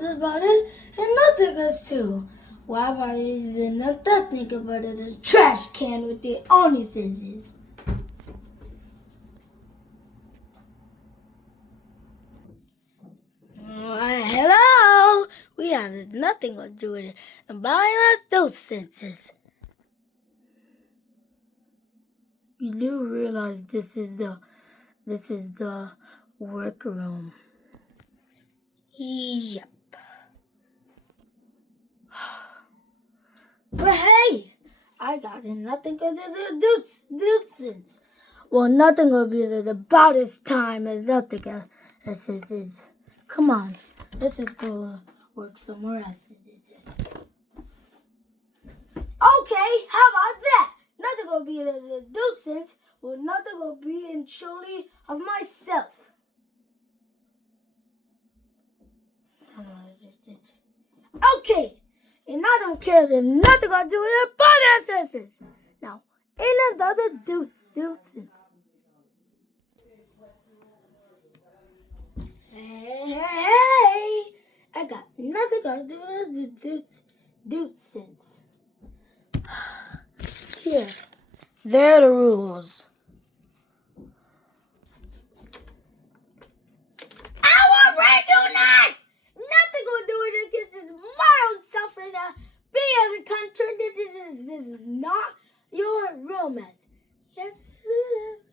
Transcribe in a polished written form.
is about it, and nothing is too. Why about it is nothing about it is trash can with the only scissors. Hello! We have nothing to do with it. And by those senses. You do realize this is the workroom. Yep. But hey, I got nothing to do since. Well, nothing will be about as time as nothing as this is. Come on, let's just go work somewhere else. Okay, how about that? Nothing will be the nuisance. Well, nothing will be in surely of myself. Okay, and I don't care that nothing will do with the senses. Now, in another nuisance. Hey, I got nothing to do with the nuisance. Here, there are the rules. I will break you not! Nothing gonna do with it because it's my own self and be in the country. This is not your romance. Yes, it is.